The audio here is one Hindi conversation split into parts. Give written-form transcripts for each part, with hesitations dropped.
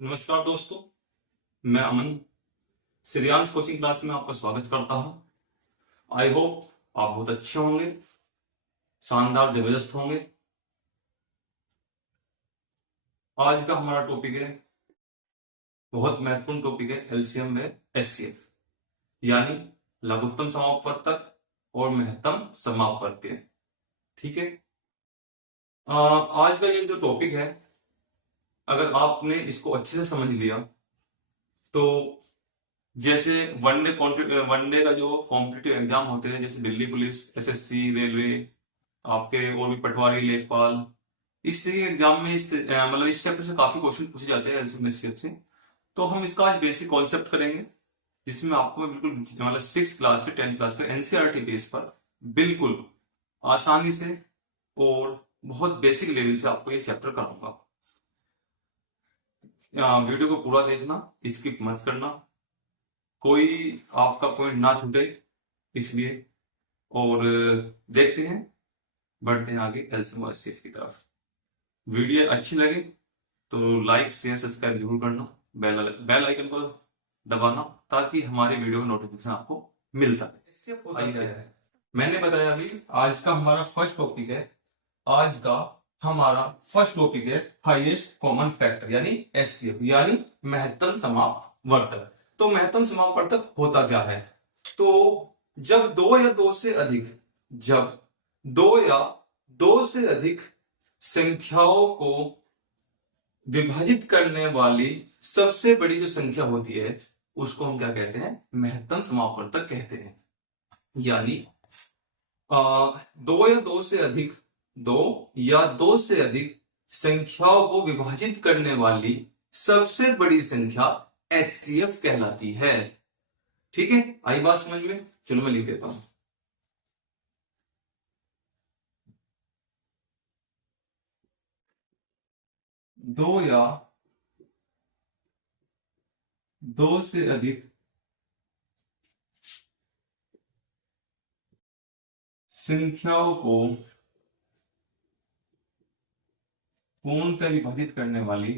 नमस्कार दोस्तों, मैं अमन श्रेयांश कोचिंग क्लास में आपका स्वागत करता हूं। आई होप आप बहुत अच्छे होंगे, शानदार जबरदस्त होंगे। आज का हमारा टॉपिक है, बहुत महत्वपूर्ण टॉपिक है, एलसीएम व एचसीएफ यानी लघुत्तम समापवर्तक और महत्तम समापवर्तीय। ठीक है। आज का ये जो टॉपिक है, अगर आपने इसको अच्छे से समझ लिया तो जैसे वनडे का जो कॉम्पिटिटिव एग्जाम होते हैं, जैसे दिल्ली पुलिस, एसएससी, रेलवे, आपके और भी पटवारी, लेखपाल, इस तरह के एग्जाम में मतलब इस चैप्टर से काफी क्वेश्चन पूछे जाते हैं एलसीएम एचसीएफ से। तो हम इसका आज बेसिक कॉन्सेप्ट करेंगे, जिसमें आपको मैं बिल्कुल मतलब 6 क्लास से 10 क्लास तक एनसीईआरटी बेस पर बिल्कुल आसानी से और बहुत बेसिक लेवल से आपको ये चैप्टर कराऊंगा। वीडियो को पूरा देखना, स्किप मत करना, कोई आपका पॉइंट ना छूटे इसलिए। और देखते हैं, बढ़ते हैं आगे एलसीएम और एचसीएफ की तरफ। वीडियो अच्छी लगे तो लाइक शेयर सब्सक्राइब जरूर करना, बेल आइकन को दबाना, ताकि हमारे वीडियो का नोटिफिकेशन आपको मिलता है। मैंने बताया अभी आज का हमारा फर्स्ट टॉपिक है। आज का हमारा फर्स्ट टॉपिक है हाईएस्ट कॉमन फैक्टर यानी एचसीएफ यानी महत्तम समापवर्तक। तो महत्तम समापवर्तक होता क्या है? तो जब दो या दो से अधिक संख्याओं को विभाजित करने वाली सबसे बड़ी जो संख्या होती है, उसको हम क्या कहते हैं? महत्तम समापवर्तक कहते हैं। यानी दो या दो से अधिक संख्याओं को विभाजित करने वाली सबसे बड़ी संख्या एचसीएफ कहलाती है। ठीक है, आई बात समझ में? चलो मैं लिख देता हूं। दो या दो से अधिक संख्याओं को पूर्णतः विभाजित करने वाली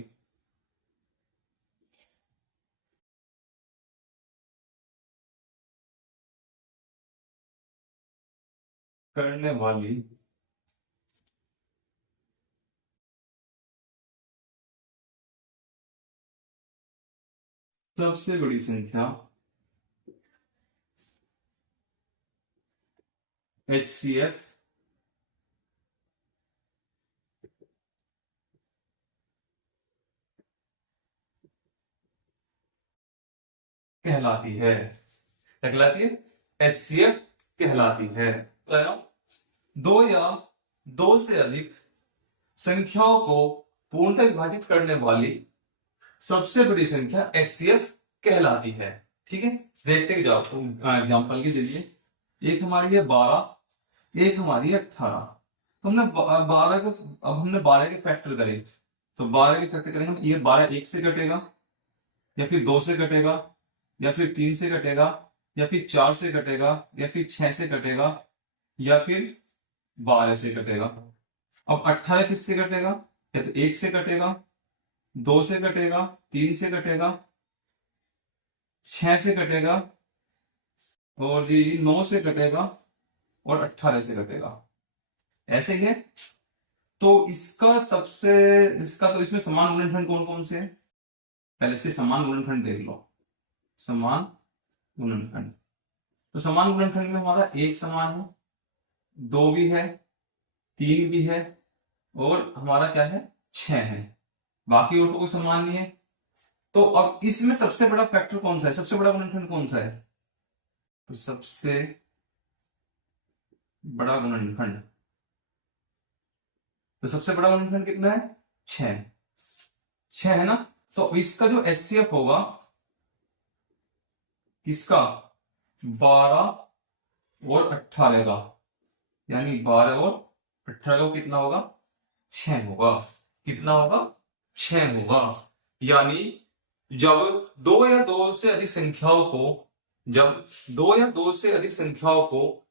सबसे बड़ी संख्या एचसीएफ कहलाती है। क्या कहलाती है? एचसीएफ कहलाती है। दो या दो से अधिक संख्याओं को पूर्णतः विभाजित करने वाली सबसे बड़ी संख्या एचसीएफ कहलाती है। ठीक है, देखते जाओ एग्जाम्पल के जरिए। एक हमारी है 12, एक हमारी है 18। तो हमने 12 को, अब हमने 12 के फैक्टर करे, तो 12 के फैक्टर करेंगे हम। ये 12 1 से कटेगा, या फिर 2 से कटेगा, या फिर 3 से कटेगा, या फिर 4 से कटेगा, या फिर 6 से कटेगा, या फिर 12 से कटेगा। अब 18 किससे कटेगा? या तो 1 से कटेगा, 2 से कटेगा, 3 से कटेगा, 6 से कटेगा, और जी 9 से कटेगा, और 18 से कटेगा। ऐसे ही है। तो इसका तो इसमें समान गुणनखंड कौन कौन से है? पहले से समान गुणनखंड देख लो। समान गुणनखंड, तो समान गुणनखंड में हमारा 1 समान है, 2 भी है, 3 भी है, और हमारा क्या है? 6 है। बाकी और तो कोई समान नहीं है। तो अब इसमें सबसे बड़ा फैक्टर कौन सा है? सबसे बड़ा गुणनखंड कौन सा है? तो सबसे बड़ा गुणनखंड, तो सबसे बड़ा गुणनखंड कितना है? 6। 6 है ना। तो इसका जो एचसीएफ होगा, किसका? 12 और 18 का, यानी 12 और 18 का कितना होगा? 6 होगा। कितना होगा? 6 होगा। यानी जब दो या दो से अधिक संख्याओं को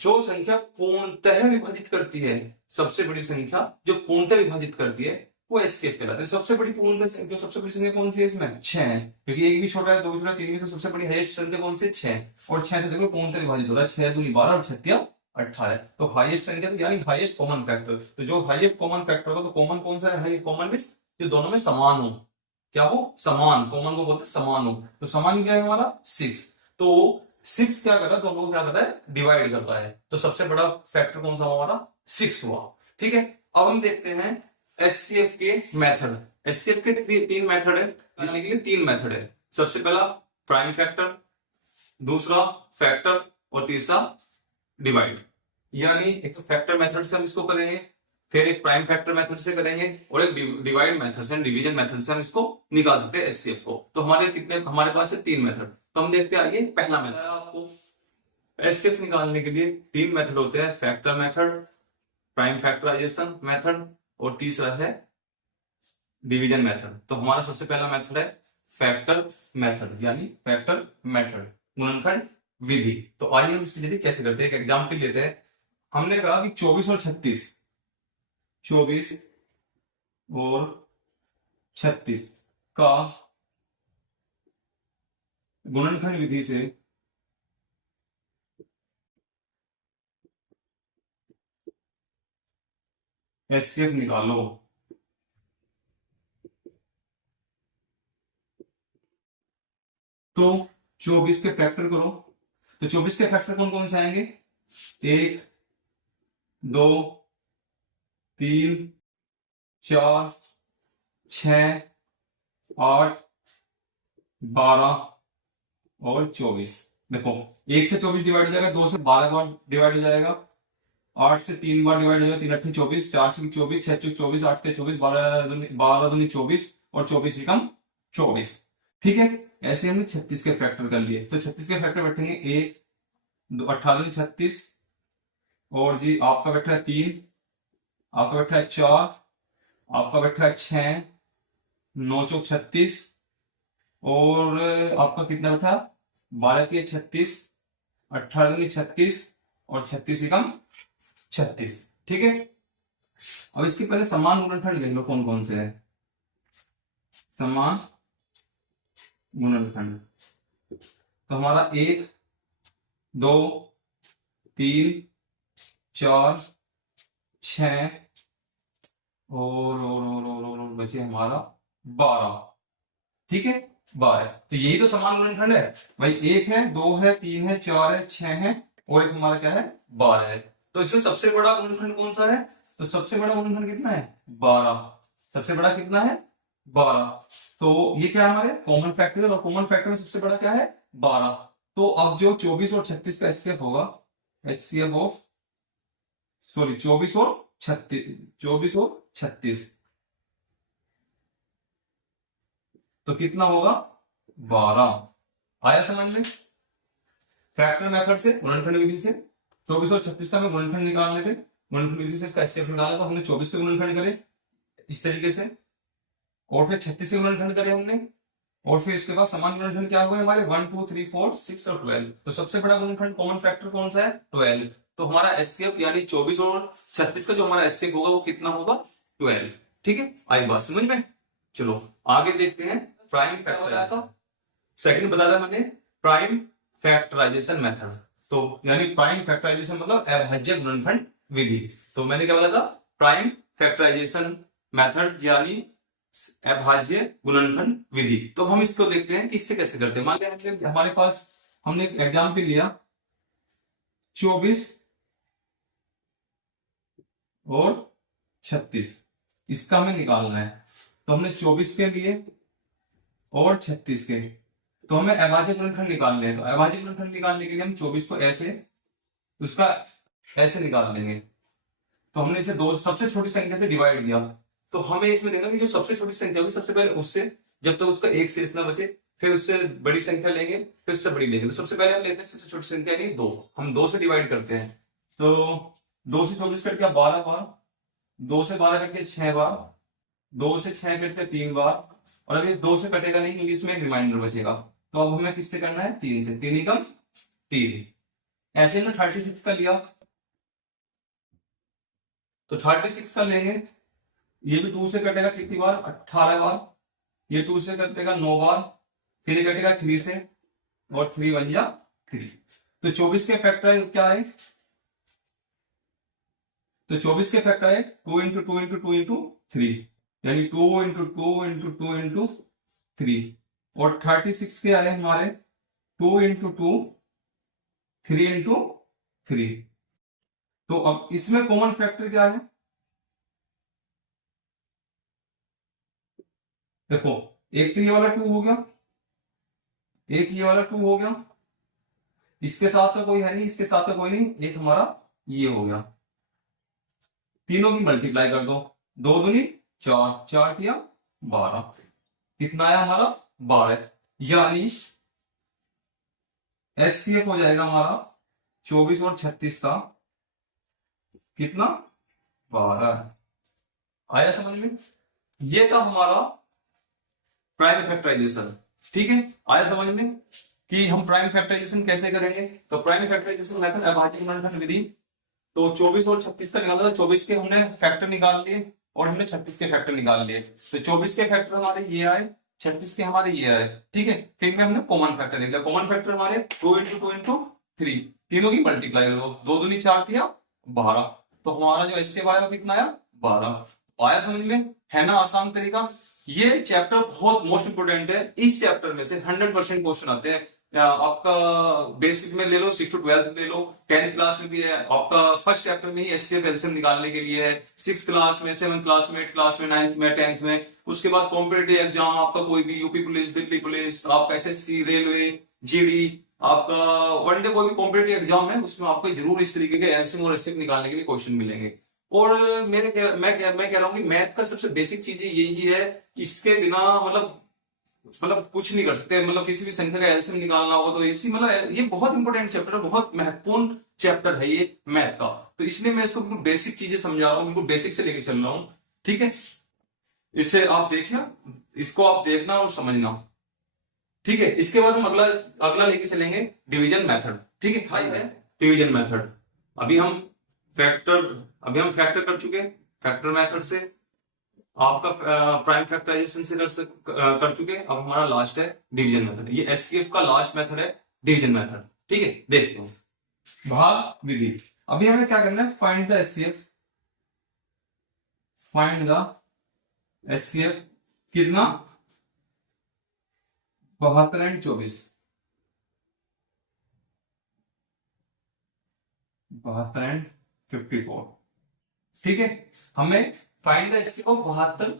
जो संख्या पूर्णतः विभाजित करती है, सबसे बड़ी संख्या जो पूर्णतः विभाजित करती है, वो एचसीएफ कहलाता है। सबसे बड़ी पूर्णतः जो सबसे बड़ी संख्या कौन सी है इसमें? 6 है, क्योंकि एक भी छोटा है, दो भी छोटा, तीन भी, तो सबसे बड़ी हाईएस्ट संख्या कौन सी? 6। और 6 से देखो पूर्णतः विभाजित हो रहा है, 6 दूनी 12 और 6 18। तो हाईएस्ट संख्या तो यानी हाईएस्ट कॉमन फैक्टर, तो जो हाईएस्ट कॉमन फैक्टर होगा तो कॉमन कौन सा है? कॉमन मींस जो दोनों में समान हो, क्या हो? समान। कॉमन को बोलते हैं समान हो। तो समान क्या है हमारा? 6। तो 6 क्या कर रहा है? दोनों को क्या कर रहा है? डिवाइड कर रहा है। तो सबसे बड़ा फैक्टर कौन सा हुआ हमारा? 6 हुआ। ठीक है, अब हम देखते हैं एचसीएफ के मेथड। एचसीएफ के तीन मेथड है, जिसके लिए तीन मेथड है। सबसे पहला प्राइम फैक्टर, दूसरा फैक्टर और तीसरा डिवाइड। यानी एक तो फैक्टर मेथड से हम इसको करेंगे, फिर एक प्राइम फैक्टर मेथड से करेंगे, और एक डिवाइड मेथड से, डिवीजन मेथड से हम इसको निकाल सकते हैं एचसीएफ को। तो हमारे पास है तीन मेथड। तो हम देखते हैं आगे पहला मेथड। आपको एचसीएफ निकालने के लिए तीन मेथड होते हैं, factor method, prime factorisation method और तीसरा है डिवीजन मेथड। तो हमारा सबसे पहला मेथड है फैक्टर मेथड, यानी फैक्टर मेथड, गुणनखंड विधि। तो आइए हम इसकी विधि कैसे करते हैं, एक एग्जाम्पल लेते हैं। हमने कहा कि 24 और 36 का गुणनखंड विधि से एचसीएफ निकालो। तो 24 के फैक्टर करो। तो 24 के फैक्टर कौन कौन से आएंगे? 1, 2, 3, 4, 6, 8, 12 और 24। देखो 1 से 24 डिवाइड हो जाएगा, 2 से 12 बार डिवाइड हो जाएगा, 8 से 3 बार डिवाइड हो जाएगा, 3 8 24, 4 से 24, 6 24, 8 से 24, 12 दूनी 24 और 24 एकम 24। ठीक है, ऐसे हमने 36 के फैक्टर कर लिए। तो 36 के फैक्टर बैठेंगे 1, 18 36, और जी आपका बैठा है 3, आपका बैठा है 4, आपका बैठा है 6, 9 चौक 36, और आपका कितना बैठा? 12 के 36, 18 दूनी 36 और 36 एकम 36। ठीक है, अब इसके पहले समान गुणनखंड देख लो कौन कौन से है। समान गुणनखंड तो हमारा 1, 2, 3, 4, 6 और बचे हमारा 12। ठीक है, 12। तो यही तो समान गुणनखंड है भाई। 1 है, 2 है, 3 है, 4 है, 6 है, और एक हमारा क्या है? 12 है। तो इसमें सबसे बड़ा गुणनखंड कौन सा है? तो सबसे बड़ा गुणनखंड कितना है? 12। सबसे बड़ा कितना है? 12। तो ये क्या है? हमारे कॉमन फैक्टर, और कॉमन फैक्टर में सबसे बड़ा क्या है? 12। तो अब जो 24 और 36 का एचसीएफ होगा, एचसीएफ ऑफ, सॉरी 24 और 36, तो कितना होगा? 12। आया समझ में? फैक्टर मेथड से, गुणनखंड विधि से 24 और 36 का हमें गुणनखंड निकालने थे। गुणनखंड विधि से इसका एचसीएफ निकाला, तो हमने 24 के गुणनखंड करे इस तरीके से, और फिर 36 के गुणनखंड करे हमने, और फिर इसके बाद समान गुणनखंड क्या हुए हमारे? 1 2 3 4 6 और 12। तो सबसे बड़ा गुणनखंड कॉमन फैक्टर कौन सा है? 12। तो हमारा एचसीएफ यानी 24 और 36 का जो हमारा एचसीएफ होगा वो कितना होगा? 12। ठीक है, आई बात समझ में? चलो आगे देखते हैं। प्राइम फैक्टर बताया था, सेकंड बताया था मैंने, प्राइम फैक्टराइजेशन मेथड। तो यानी प्राइम फैक्टराइजेशन मतलब अभाज्य गुणनखंड विधि। तो मैंने क्या बताया था? प्राइम फैक्टराइजेशन मेथड यानी अभाज्य गुणनखंड विधि। तो हम इसको देखते हैं कि इससे कैसे करते हैं। मान लिया हमारे पास हमने एक एग्जाम्पल लिया 24 और 36, इसका हमें निकालना है। तो हमने 24 के लिए और 36 के, तो हमें अभाज्य गुणनखंड निकालने हैं। तो अभाज्य गुणनखंड निकालने के लिए हम 24 को ऐसे, उसका ऐसे निकाल लेंगे। तो हमने इसे दो सबसे छोटी संख्या से डिवाइड किया। तो हमें इसमें देखना कि जो सबसे छोटी संख्या होगी, सबसे पहले उससे, जब तक उसका एक शेष ना बचे, फिर उससे बड़ी संख्या लेंगे, फिर उससे बड़ी लेंगे। तो सबसे पहले हम लेते हैं सबसे छोटी संख्या यानी 2। हम 2 से डिवाइड करते हैं। तो 2 से 24 कट गया 12 बार, 2 से 12 कट गया 6 बार, 2 से 6 कट गया 3 बार, और अभी 2 से कटेगा नहीं क्योंकि इसमें एक रिमाइंडर बचेगा। तो अब हमें किससे करना है? 3 से। 3 एकम 3। ऐसे हमने 36 का लिया, तो 36 का लेंगे, ये भी 2 से कटेगा कितनी बार, 18 बार। ये 2 से कटेगा 9 बार, फिर ये कटेगा 3 से, और 3 बन जा 3। तो 24 के फैक्टर क्या है, तो 24 के फैक्टर है 2 इंटू 2 इंटू 2 इंटू 3, यानी 2 इंटू 2 इंटू 2 इंटू 3। और 36 के आए हमारे 2 इंटू 2 3 इंटू 3। तो अब इसमें कॉमन फैक्टर क्या है, देखो एक तो ये वाला 2 हो गया, एक ये वाला 2 हो गया, इसके साथ तो कोई है नहीं, इसके साथ तो कोई नहीं, एक हमारा ये हो गया। तीनों की मल्टीप्लाई कर दो, 2 दूनी 4, 4 किया 12, कितना आया हमारा 12। यानी एचसीएफ हो जाएगा हमारा 24 और 36 का कितना 12। आया समझ में, ये था हमारा प्राइम फैक्टराइजेशन। ठीक है, आया समझ में कि हम प्राइम फैक्टराइजेशन कैसे करेंगे। तो प्राइम फैक्टराइजेशन मेथड अभाज्य गुणनखंड विधि। तो 24 और 36 का निकाला था, 24 के हमने फैक्टर निकाल लिए और हमने 36 के फैक्टर निकाल लिए। तो 24 के फैक्टर हमारे ये आए, 36 के हमारे ये आए। ठीक है, फिर में हमने कॉमन फैक्टर देख लिया। कॉमन फैक्टर हमारे 2 इंटू 2 इंटू 3, तीनों की मल्टीप्लाई कर दो, 2 दूनी 4 किया 12। तो हमारा जो एचसीएफ आया कितना आया 12। आया समझ में, है ना आसान तरीका। ये चैप्टर बहुत मोस्ट इंपोर्टेंट है। इस चैप्टर में से 100% क्वेश्चन आते हैं। आपका बेसिक में ले लो, 6 to 12 ले लो, 10th क्लास में भी है, आपका फर्स्ट चैप्टर में ही एचसीएफ एलसीएम निकालने के लिए है, 6th क्लास में, 7th क्लास में, 8th क्लास में, 9th में, 10th में। उसके बाद कॉम्पिटिटिव एग्जाम आपका कोई भी, यूपी पुलिस, दिल्ली पुलिस, आपका एसएससी, रेलवे, जीडी, आपका वनडे कोई भी कॉम्पिटिटिव एग्जाम है, उसमें आपको जरूर इस तरीके के एलसीएम और एचसीएफ निकालने के लिए क्वेश्चन मिलेंगे। और मैं कह रहा हूँ कि मैथ का सबसे बेसिक चीज यही है, इसके बिना मतलब कुछ नहीं कर सकते। मतलब किसी भी संख्या का एलसीएम निकालना होगा तो इसी, मतलब ये बहुत इंपॉर्टेंट चैप्टर है, बहुत महत्वपूर्ण चैप्टर है ये मैथ का। तो इसलिए मैं इसको बिल्कुल बेसिक चीजें समझा रहा हूँ, बिल्कुल बेसिक से लेके चल रहा हूँ। ठीक है, इसे आप देखिए, इसको आप देखना और समझना। ठीक है, इसके बाद हम अगला अगला लेके चलेंगे डिवीजन मेथड। ठीक है, हाई है डिवीजन मेथड। अभी हम फैक्टर कर चुके, फैक्टर मेथड से आपका प्राइम फैक्टराइजेशन से कर चुके। अब हमारा लास्ट है डिवीजन मेथड। ये एचसीएफ का लास्ट मेथड है, डिवीजन मेथड। ठीक है, देखते हैं भाग विधि। अभी हमें क्या करना है, find the HCF, find the HCF कितना 72 एंड 24, 72 एंड 54। ठीक है, हमें फाइंड द एचसीएफ ऑफ 72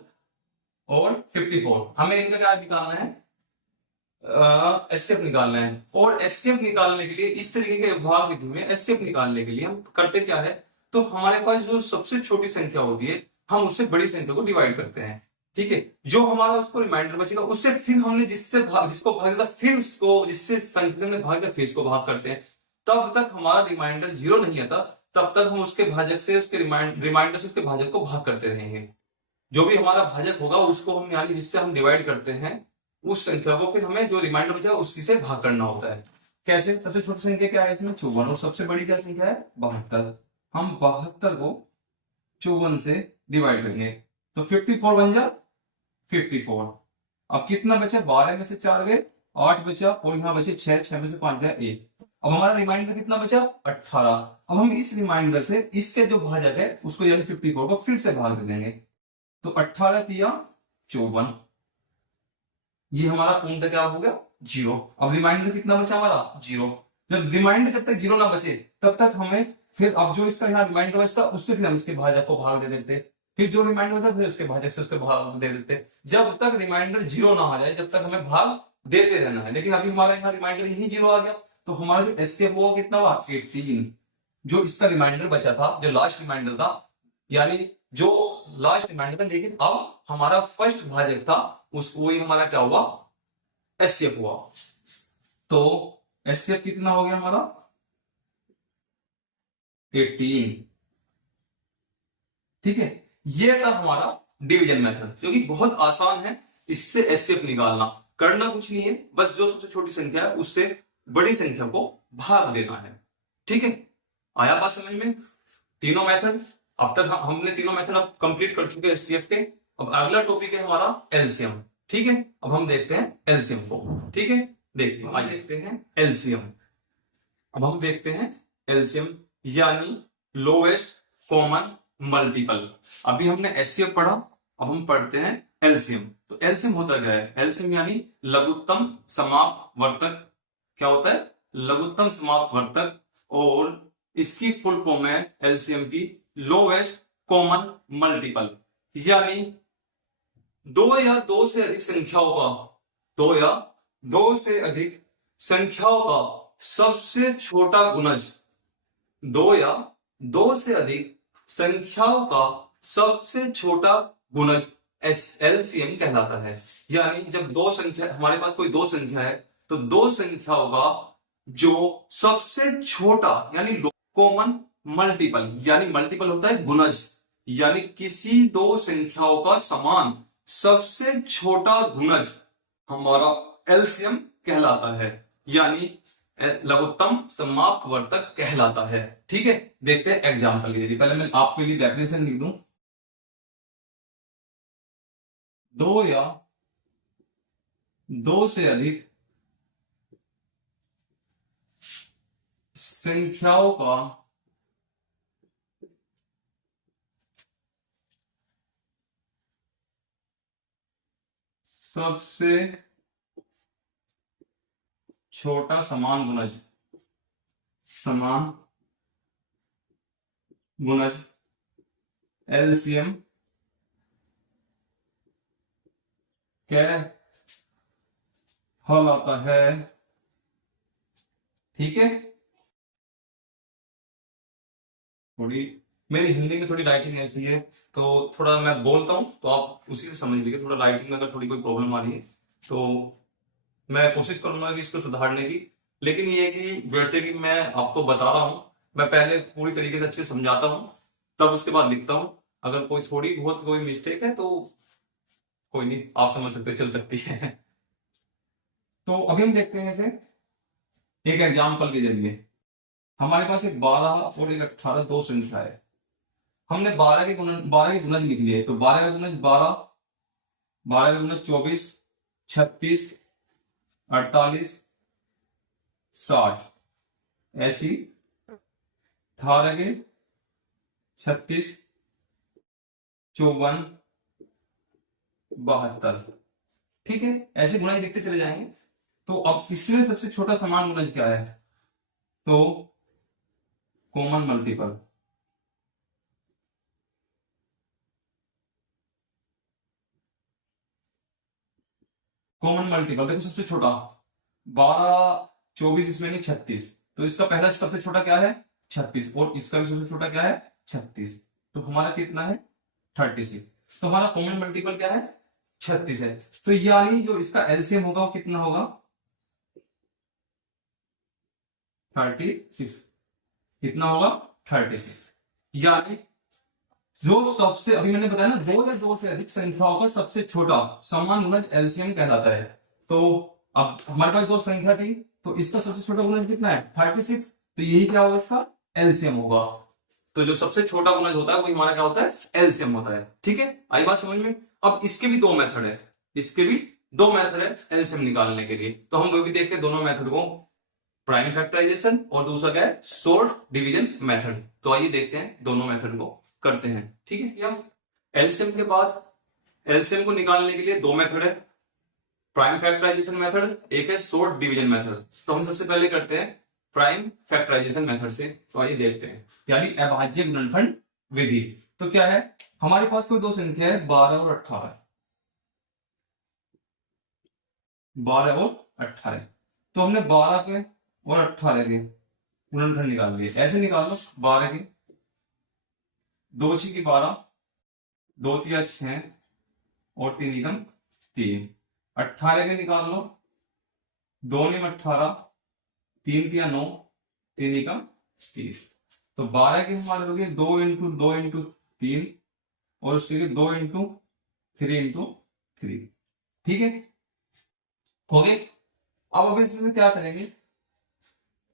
और 54, हमें इनका क्या निकालना है, एचसीएफ निकालना है। और एचसीएफ निकालने के लिए इस तरीके के भाग विधि में एचसीएफ निकालने के लिए हम करते क्या है, तो हमारे पास जो सबसे छोटी संख्या होती है हम उससे बड़ी संख्या को डिवाइड करते हैं। ठीक है, जो हमारा उसको रिमाइंडर बचेगा उससे फिर हमने जिसको भाग दिया फिर उसको, जिससे संख्या से हमने भाग दिया फिर उसको भाग करते हैं। तब तक हमारा रिमाइंडर 0 नहीं आता, तब तक हम उसके भाजक से, उसके रिमाइंडर से उसके भाजक को भाग करते रहेंगे। जो भी हमारा भाजक होगा उसको हम, यानी जिससे हम डिवाइड करते हैं उस संख्या को, फिर हमें जो रिमाइंडर बचा उसी से भाग करना होता है। कैसे, सबसे छोटी संख्या क्या है इसमें 54, और सबसे बड़ी क्या संख्या है 72। हम 72 को 54 से डिवाइड करेंगे तो 54 बन जा 54। अब कितना बचा, 12 में से 4 गए 8 बचा, और यहाँ बचे 6 में से 5 गया 1। अब हमारा रिमाइंडर कितना बचा 18। अब हम इस रिमाइंडर से इसके जो भाजक है उसको, यानी 54 को फिर से भाग दे देंगे। तो 18 दिया 54, ये हमारा पूर्णतः क्या हो गया 0। अब रिमाइंडर कितना बचा हमारा 0। जब रिमाइंडर जब तक 0 ना बचे तब तक हमें फिर, अब जो इसका यहाँ रिमाइंडर बचता उससे फिर हम इसके भाजक को भाग दे देते, फिर जो रिमाइंडर होता फिर उसके भाजक से उसके भाग दे देते, जब तक रिमाइंडर 0 ना आ जाए जब तक हमें भाग देते रहना है। लेकिन अभी हमारा यहाँ रिमाइंडर यही 0 आ गया, तो हमारा जो एचसीएफ हुआ कितना हुआ 18। जो इसका रिमाइंडर बचा था, जो लास्ट रिमाइंडर था, यानी जो लास्ट रिमाइंडर था, लेकिन अब हमारा फर्स्ट भाजक था उसको, वही हमारा क्या हुआ एचसीएफ हुआ। तो एचसीएफ कितना हो गया हमारा 18। ठीक है, ये था हमारा डिवीजन मेथड, जो कि बहुत आसान है। इससे एचसीएफ निकालना, करना कुछ नहीं है, बस जो सबसे छोटी संख्या है उससे बड़ी संख्या को भाग देना है। ठीक है, आया बात समझ में। तीनों मेथड अब तक हमने तीनों मेथड अब कंप्लीट कर चुके हैं एचसीएफ के। अब अगला टॉपिक है हमारा एलसीएम। ठीक है, अब हम देखते हैं एलसीएम को। ठीक है, देखिए आज देखते हैं एलसीएम। अब हम देखते हैं एलसीएम यानी लोएस्ट कॉमन मल्टीपल। अभी हमने एचसीएफ पढ़ा, अब हम पढ़ते हैं एलसीएम। तो एलसीएम होता क्या है? एलसीएम यानी लघुत्तम समापवर्तक। क्या होता है? लघुत्तम समापवर्तक। और इसकी फुल फॉर्म है एलसीएम की लोएस्ट कॉमन मल्टीपल, यानी दो या दो से अधिक संख्याओं का, दो या दो से अधिक संख्याओं का सबसे छोटा गुणज, दो या दो से अधिक संख्याओं का सबसे छोटा गुणज एलसीएम कहलाता है। यानी जब दो संख्या, हमारे पास कोई दो संख्या है, तो दो संख्याओं का जो सबसे छोटा यानी कॉमन मल्टीपल, यानी मल्टीपल होता है गुणज, यानी किसी दो संख्याओं का समान सबसे छोटा गुणज हमारा एलसीएम कहलाता है, यानी लघुत्तम समापवर्तक कहलाता है। ठीक है, देखते हैं एग्जांपल के लिए। पहले मैं आपके लिए डेफिनेशन लिख दूं। दो या दो से अधिक संख्याओं का सबसे छोटा समान गुणज, समान गुणज एलसीएम कहलाता है। ठीक है, थोड़ी मेरी हिंदी में थोड़ी राइटिंग ऐसी है, तो थोड़ा मैं बोलता हूं तो आप उसी से समझ लीजिए। थोड़ा राइटिंग में अगर थोड़ी कोई प्रॉब्लम आ रही है तो मैं कोशिश करूंगा कि इसको सुधारने की। लेकिन ये है कि जैसे कि मैं आपको बता रहा हूं, मैं पहले पूरी तरीके से अच्छे से समझाता हूं, तब उसके बाद लिखता हूं। अगर कोई थोड़ी बहुत कोई मिस्टेक है तो कोई नहीं, आप समझ सकते, चल सकती है। तो अभी हम देखते हैं इसे एक एग्जाम्पल के जरिए। हमारे पास एक 12 और एक 18 दो संख्या है। हमने 12 के गुणज लिख लिए। तो 12 का गुणज 12, 12 का गुणज 24, 36, 48, 60, ऐसी 18 के 36, 54, 72। ठीक है, ऐसे गुणज लिखते चले जाएंगे। तो अब इसमें सबसे छोटा समान गुणज क्या है? तो कॉमन मल्टीपल, कॉमन मल्टीपल देखो सबसे छोटा 12, 24 इसमें नहीं 36, तो इसका पहला सबसे छोटा क्या है? 36, और इसका भी सबसे छोटा क्या है? 36। तो हमारा कितना है? 36। तो हमारा कॉमन मल्टीपल क्या है? 36 है। तो यानी जो इसका एलसीएम होगा वो कितना होगा? 36। कितना होगा? 36। यानी जो सबसे, अभी मैंने बताया ना, दो या दो से अधिक संख्याओं का सबसे छोटा समान गुणज एलसीएम कहलाता है। तो अब हमारे पास दो संख्या थी, तो इसका सबसे छोटा गुणज कितना है? 36। तो यही क्या होगा? इसका एलसीएम होगा। तो जो सबसे छोटा गुणज होता है वो हमारा क्या होता है? एलसीएम होता है। ठीक है, आई बात समझ में? अब इसके भी दो मेथड है, इसके भी दो मेथड है एलसीएम निकालने के लिए। तो हम लोग भी देखते हैं दोनों मेथड को, प्राइम फैक्टराइजेशन और दूसरा क्या है? Short division method. तो आइए देखते हैं दोनों मेथड को करते हैं। ठीक है, हम एलसीएम के बाद एलसीएम को निकालने के लिए दो मेथड है, प्राइम फैक्टराइजेशन मेथड, एक है शॉर्ट डिवीजन मेथड। तो हम सबसे पहले करते हैं प्राइम फैक्टराइजेशन मेथड से। तो आइए देखते हैं, यानी अभाज्य गुणनखंड विधि। तो क्या है? हमारे पास कोई दो संख्या है 12 और 18, 12 और 18। तो हमने 12 के और 18 के गुणनखंड निकाल लिए। ऐसे निकाल लो, 12 के 2 की 12, 2 तिया 6 और 3 एकम 3। 18 के निकाल लो, 2 निम 18, 3 तिया 9, 3 एकम 30। तो 12 के हमारे हो गए 2 इंटू 2 इंटू 3, और उसके 2 इंटू 3 इंटू 3। ठीक है, हो गए। अब अभी इसमें क्या करेंगे?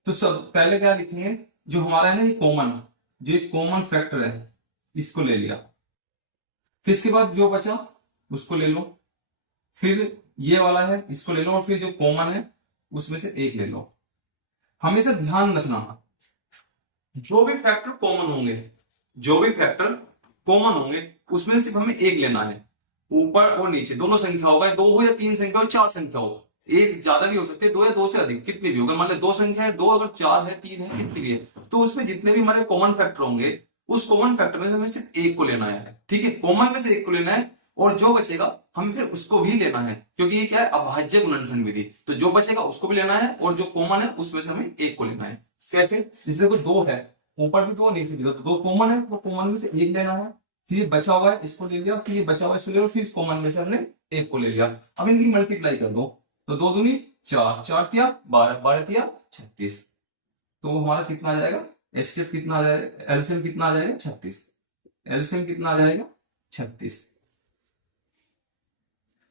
तो सब पहले क्या लिखेंगे? जो हमारा है ना ये कॉमन, जो एक कॉमन फैक्टर है, इसको ले लिया, फिर इसके बाद जो बचा उसको ले लो, फिर ये वाला है इसको ले लो, और फिर जो कॉमन है उसमें से एक ले लो। हमेशा ध्यान रखना जो भी फैक्टर कॉमन होंगे, जो भी फैक्टर कॉमन होंगे उसमें सिर्फ हमें एक लेना है। ऊपर और नीचे दोनों संख्या होगा, दो हो या तीन संख्या हो, चार संख्या हो, एक ज्यादा भी हो सकती है, दो या दो से अधिक, कितनी भी होगा। मान लो दो संख्या है, दो अगर चार है, तीन है, कितनी भी है, तो उसमें जितने भी हमारे कॉमन फैक्टर होंगे उस कॉमन फैक्टर में से हमें सिर्फ एक को लेना है। ठीक है, कॉमन में से एक को लेना है, और जो बचेगा हमें फिर उसको भी लेना है, क्योंकि ये क्या है, अभाज्य गुणनखंड विधि। तो जो बचेगा उसको भी लेना है, और जो कॉमन है उसमें से हमें एक को लेना है। कैसे? इसलिए कोई दो है, ऊपर भी दो नीचे भी दो, तो दो कॉमन है, तो कॉमन में से एक लेना है, फिर बचा हुआ है इसको ले लिया, फिर ये बचा हुआ है इसको ले लिया, फिर इस कॉमन में से हमने एक को ले लिया। अब इनकी मल्टीप्लाई कर दो, तो दो दूनी चार, चार किया 12, 12 किया 36, तो हमारा कितना आ जाएगा, एचसीएफ कितना आ जाएगा, एलसीएम कितना आ जाएगा 36, एलसीएम कितना आ जाएगा 36,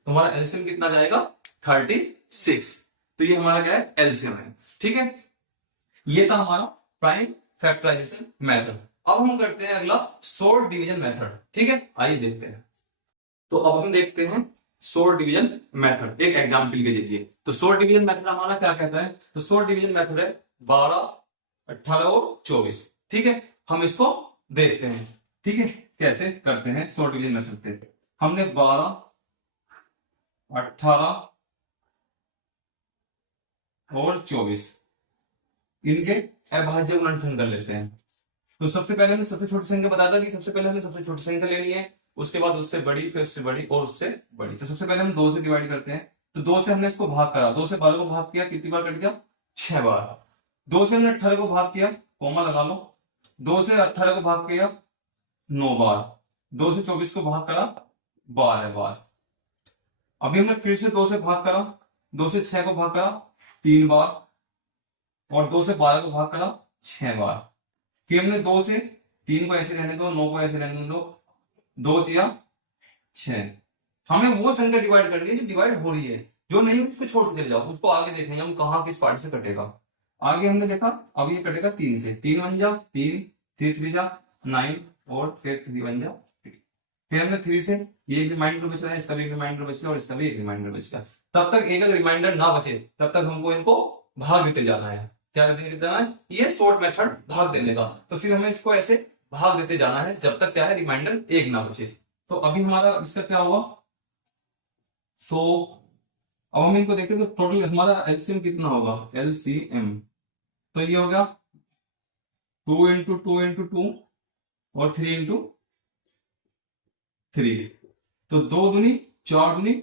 तो हमारा एलसीएम कितना आ जाएगा 36। तो ये हमारा क्या है, एलसीएम है। ठीक है, ये था हमारा प्राइम फैक्टराइजेशन मेथड। अब हम करते हैं अगला शॉर्ट डिवीजन मेथड। ठीक है, आइए देखते हैं। तो अब हम देखते हैं शॉर्ट डिवीजन मेथड एक एग्जांपल के जरिए। तो शॉर्ट डिवीजन मेथड हमारा क्या कहता है, तो शॉर्ट डिवीजन मेथड है 12, 18 और 24। ठीक है, हम इसको देखते हैं। ठीक है, कैसे करते हैं शॉर्ट डिवीजन मेथड पे। हमने 12, 18 और 24 इनके अभाज्य गुणनखंड कर लेते हैं। तो सबसे पहले हमने सबसे छोटी संख्या बताया था कि सबसे पहले हमें सबसे छोटी संख्या लेनी है, उसके बाद उससे बड़ी, फिर उससे बड़ी और उससे बड़ी। तो सबसे पहले हम 2 से डिवाइड करते हैं, तो 2 से हमने इसको भाग करा, 2 से 12 को भाग किया, कितनी बार कट गया, 6 बार। 2 से हमने 18 को भाग किया, कॉमा लगा लो, 2 से 18 को भाग किया 9 बार, 2 से 24 को भाग करा 12 बार। अभी हमने फिर से 2 से भाग करा, 2 से 6 को भाग करा 3 बार, और 2 से 12 को भाग करा 6 बार। फिर हमने 2 से 3 को ऐसे रहने दो, 9 को ऐसे रहने दो, 2 दिया 6। हमें वो संख्या डिवाइड करनी है जो डिवाइड हो रही है, जो नहीं उसको छोड़ के चले जाओ, उसको आगे देखेंगे हम कहां किस पार्ट से कटेगा। आगे हमने देखा अब ये कटेगा 3 से, 3 1 जा 3, 3 3 जा 9, और फिर 3 1 जा 3। फिर हमने 3 से ये एक रिमाइंडर बच रहा है, इसका भी एक रिमाइंडर बच गया और इसका भी एक रिमाइंडर बच गया। तब तक एक अगर रिमाइंडर ना बचे तब तक हमको इनको भाग देते जाना है। क्या देते जाना है, ये शॉर्ट मेथड भाग देने का। तो फिर हमें इसको ऐसे भाग देते जाना है जब तक क्या है, रिमाइंडर एक ना बचे। तो अभी हमारा इसका क्या हुआ, तो अब हम इनको देखते हैं, तो टोटल हमारा एलसीएम कितना होगा, एलसीएम तो ये हो गया 2 इंटू 2 इंटू 2 और 3 इंटू 3, तो 2 दूनी 4 दूनी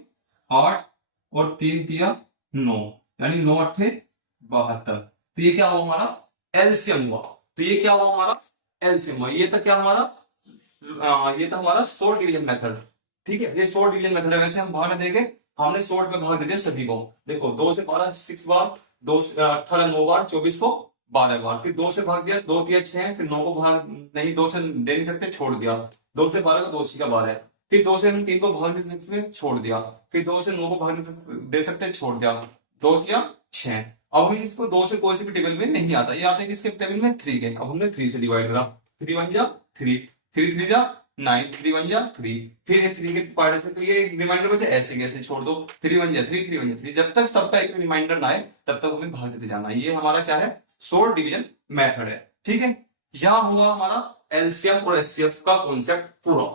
8 और 3 दिया 9, यानी 9 8 72। तो ये क्या हुआ, हमारा एलसीएम हुआ। तो ये क्या हुआ, हमारा एलसीएम हुआ। ये था क्या हमारा, ये था हमारा शॉर्ट डिवीजन मेथड। ठीक है, ये शॉर्ट डिवीजन मेथड है। वैसे हम भाग देंगे, हमने शॉर्ट में भाग दे दिया सभी को। देखो 2 से 12 6 बार, 2 से 18 9 बार, 24 को 12 बार, फिर 2 से भाग दिया, 2 दिया 6, फिर 9 को भाग नहीं, 2 से दे नहीं सकते, छोड़ दिया, 2 से 12 को 2 6 का 12, फिर 2 से हम 3 को भाग दे सकते, छोड़ दिया, फिर 2 से 9 को भाग दे सकते, छोड़ दिया, 2 दिया 6। अब हमें इसको 2 से कोई से भी टेबल में नहीं आता, ये आता है किसके टेबल में, 3 के। अब हमने 3 से डिवाइड करा, 3 1 जा 3, 3 3 जा 9, 3 1 जा 3, फिर ये 3 के पार्ट से, तो ये रिमाइंडर बचे, ऐसे कैसे छोड़ दो, 3 1 जा 3, 3 1 जा 3, जब तक सबका एक रिमाइंडर ना आए तब तक हमें भाग देते जाना है। ये हमारा क्या है, शॉर्ट डिवीजन मेथड है। ठीक है, यहां होगा हमारा एलसीएम और एचसीएफ का कॉन्सेप्ट पूरा।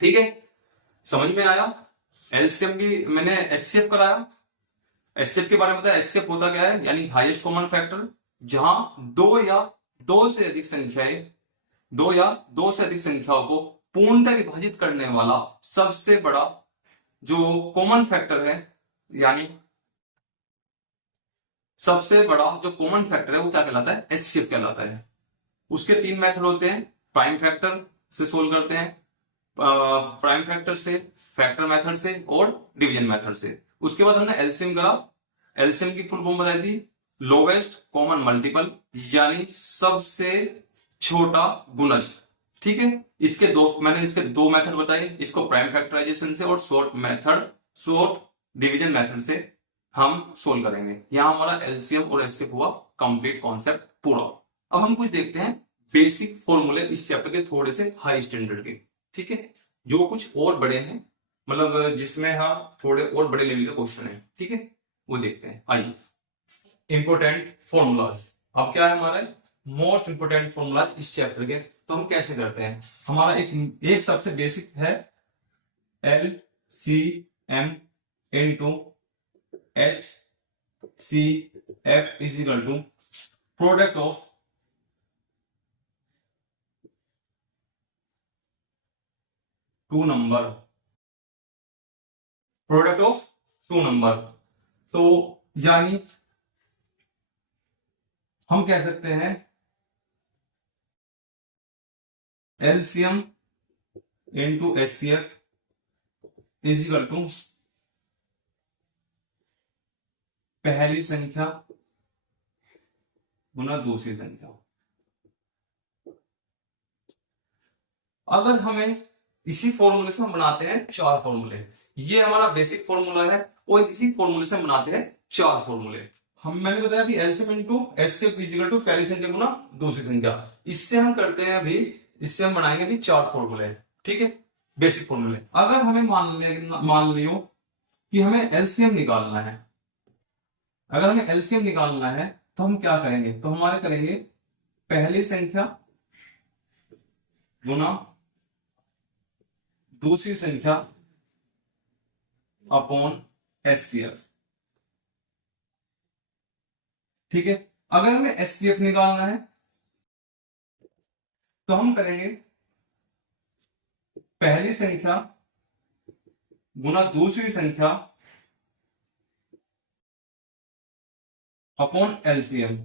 ठीक है, समझ में आया। एलसीएम भी मैंने एचसीएफ कराया, एचसीएफ के बारे में बताया। एचसीएफ होता क्या है, यानी हाईएस्ट कॉमन फैक्टर, जहां 2 या 2 से अधिक संख्याएं, 2 या 2 से अधिक संख्याओं को पूर्णतः विभाजित करने वाला सबसे बड़ा जो कॉमन फैक्टर है, यानी सबसे बड़ा जो कॉमन फैक्टर है वो क्या कहलाता है, एचसीएफ कहलाता है। उसके 3 मेथड होते हैं, प्राइम फैक्टर से सोल्व करते हैं, प्राइम फैक्टर से, फैक्टर मेथड से और डिवीजन मेथड से। उसके बाद हमने एलसीएम करा। एलसीएम की फुल फॉर्म बताई थी, लोवेस्ट कॉमन मल्टीपल, यानी सबसे छोटा गुणज। ठीक है, मैंने इसके 2 मेथड बताए, इसको प्राइम फैक्टराइजेशन से और शॉर्ट डिवीजन मेथड से हम सोल्व करेंगे। यहां हमारा एलसीएम और एचसीएफ हुआ कंप्लीट कॉन्सेप्ट पूरा। अब हम कुछ देखते हैं बेसिक फॉर्मूले इस चैप्टर के थोड़े से हाई स्टैंडर्ड के, ठीक है, जो कुछ और बड़े हैं, मतलब जिसमें हम थोड़े और बड़े लेवल के क्वेश्चन है, ठीक है, वो देखते हैं। आइए, इंपोर्टेंट फॉर्मूलाज। अब क्या है हमारा मोस्ट इंपोर्टेंट फॉर्मूला इस चैप्टर के, तो हम कैसे करते हैं। हमारा एक सबसे बेसिक है L C M into H C F is equal to product of two number, product of two number. तो यानी हम कह सकते हैं LCM into HCF is equal to पहली संख्या गुना दूसरी संख्या। अगर हमें इसी फॉर्मूले से हम बनाते हैं चार फॉर्मूले, ये हमारा बेसिक फॉर्मूला है और इसी फॉर्मूले से हम बनाते हैं चार फॉर्मूले। मैंने बताया कि LCM into HCF is equal to पहली संख्या गुना दूसरी संख्या। इससे हम करते हैं अभी, इससे हम बनाएंगे अभी चार फॉर्मूले, ठीक है, बेसिक फॉर्मूले। अगर हमें मान लियो कि हमें एलसीएम निकालना है, अगर हमें एलसीएम निकालना है तो हम क्या करेंगे, तो हमारे करेंगे पहली संख्या गुना दूसरी संख्या अपॉन एचसीएफ, ठीक है। अगर हमें एचसीएफ निकालना है तो हम करेंगे पहली संख्या गुना दूसरी संख्या अपॉन एलसीएम।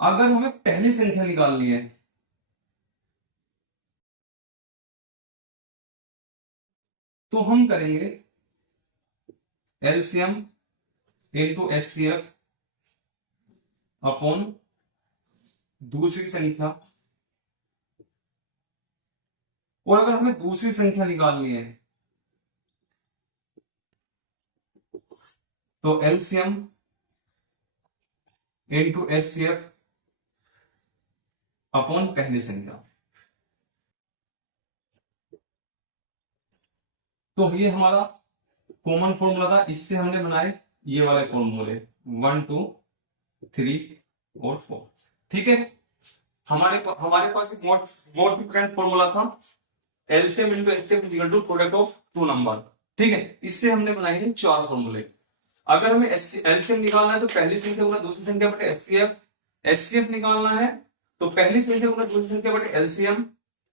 अगर हमें पहली संख्या निकालनी है तो हम करेंगे एलसीएम इनटू एचसीएफ अपॉन दूसरी संख्या, और अगर हमें दूसरी संख्या निकालनी है तो एलसीएम इनटू एचसीएफ अपॉन पहली संख्या। तो ये हमारा कॉमन फॉर्मूला था, इससे हमने बनाए ये वाले फॉर्मूले 1 2 3 और 4, ठीक है। हमारे पास एक मोस्ट इंपोर्टेंट फॉर्मूला था LCM into HCF equal to product of two number, ठीक है। इससे हमने बनाए चार फॉर्मूले। अगर हमें एलसीएम निकालना है तो पहली संख्या गुना दूसरी संख्या बटे एचसीएफ, एचसीएफ निकालना है तो पहली संख्या गुना दूसरी संख्या बटे एलसीएम,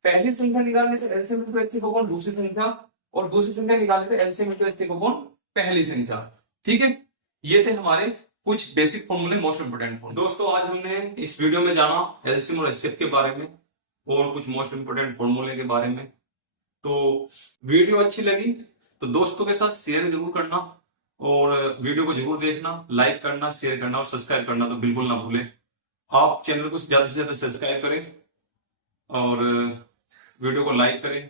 पहली संख्या निकालने तो एलसीएम इनटू एचसीएफ अपॉन दूसरी संख्या, और दूसरी संख्या निकालने तो एलसीएम इनटू एचसीएफ अपॉन पहली संख्या, ठीक है। ये थे हमारे कुछ बेसिक फॉर्मूले, मोस्ट इंपोर्टेंट फॉर्मूले। दोस्तों आज हमने इस वीडियो में जाना एलसीएम और एचसीएफ के बारे में और कुछ मोस्ट इंपोर्टेंट फॉर्मूले के बारे में। तो वीडियो अच्छी लगी तो दोस्तों के साथ शेयर जरूर करना और वीडियो को जरूर देखना, लाइक करना, शेयर करना और सब्सक्राइब करना तो बिल्कुल ना भूलें। आप चैनल को ज्यादा से ज्यादा सब्सक्राइब करें और वीडियो को लाइक करें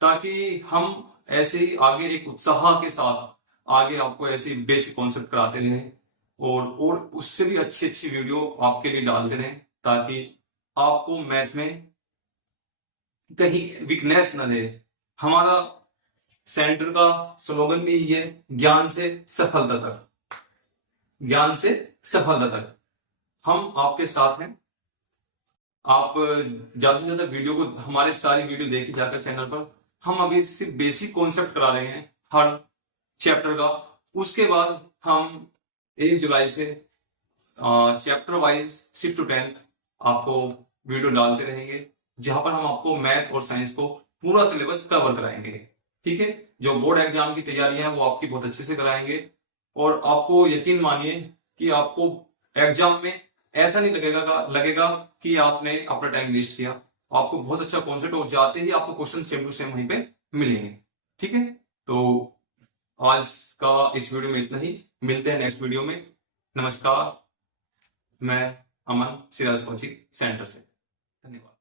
ताकि हम ऐसे ही आगे एक उत्साह के साथ आगे आपको ऐसे बेसिक कॉन्सेप्ट कराते रहें और उससे भी अच्छी अच्छी वीडियो आपके लिए डालते रहें ताकि आपको मैथ में कहीं वीकनेस न दे। हमारा सेंटर का स्लोगन भी ये, ज्ञान से सफलता तक, ज्ञान से सफलता तक। हम आपके साथ हैं। आप ज्यादा से ज्यादा वीडियो को, हमारे सारी वीडियो देखी जाकर चैनल पर। हम अभी सिर्फ बेसिक कॉन्सेप्ट करा रहे हैं हर चैप्टर का, उसके बाद हम 1 जुलाई से चैप्टर वाइज 6 to 10 आपको वीडियो डालते रहेंगे जहां पर हम आपको मैथ और साइंस को पूरा सिलेबस कवर कराएंगे, ठीक है। जो बोर्ड एग्जाम की तैयारियां हैं वो आपकी बहुत अच्छे से कराएंगे और आपको यकीन मानिए कि आपको एग्जाम में ऐसा नहीं लगेगा कि आपने अपना टाइम वेस्ट किया। आपको बहुत अच्छा कॉन्सेप्ट और जाते ही आपको क्वेश्चन सेम टू सेम वहीं पे मिलेंगे, ठीक है। तो आज का इस वीडियो में इतना ही, मिलते हैं नेक्स्ट वीडियो में। नमस्कार, मैं अमन सिराज कोचिंग सेंटर से, धन्यवाद।